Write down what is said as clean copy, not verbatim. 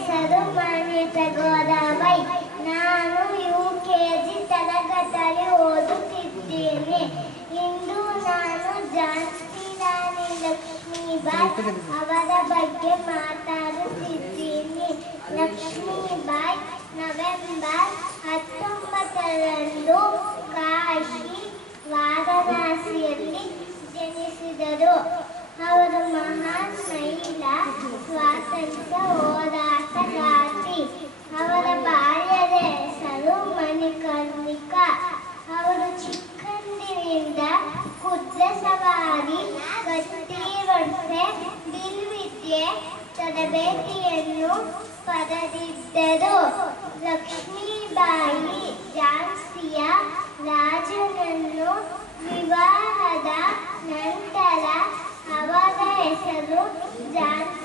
ಹೆಸರು ಮಾನ್ಯತಾ ಗೋದಾಬಾಯಿ. ನಾನು UKG ತರಗತಿಯಲ್ಲಿ ಓದುತ್ತಿದ್ದೇನೆ. ಇಂದು ನಾನು ಝಾನ್ಸಿ ರಾಣಿ ಲಕ್ಷ್ಮೀಬಾಯಿ ಅವರ ಬಗ್ಗೆ ಮಾತಾಡುತ್ತಿದ್ದೀನಿ. ಲಕ್ಷ್ಮೀಬಾಯಿ ನವೆಂಬರ್ 19ರಂದು ಕಾಶಿ ವಾರಣಾಸಿಯಲ್ಲಿ ಜನಿಸಿದರು. ಅವರು ಮಹಾನ್ ಮಹಿಳಾ ಸ್ವಾತಂತ್ರ್ಯ ಹೋರಾಟಗಾರ್ತಿ. ಅವರ ಬಾಲ್ಯದ ಹೆಸರು ಮಣಿಕರ್ಣಿಕಾ. ಅವರು ಚಿಕ್ಕಂದಿನಿಂದ ಕುದುರೆ ಸವಾರಿ, ಕತ್ತಿವರ್ಸೆ, ಬಿಲ್ವಿದ್ಯೆ ತರಬೇತಿಯನ್ನು ಪಡೆದಿದ್ದರು. ಲಕ್ಷ್ಮೀಬಾಯಿ ಝಾನ್ಸಿಯ ರಾಜನನ್ನು ವಿವಾಹದ ನಂತರ ಅವರ ಹೆಸರು ಝಾನ್ಸಿ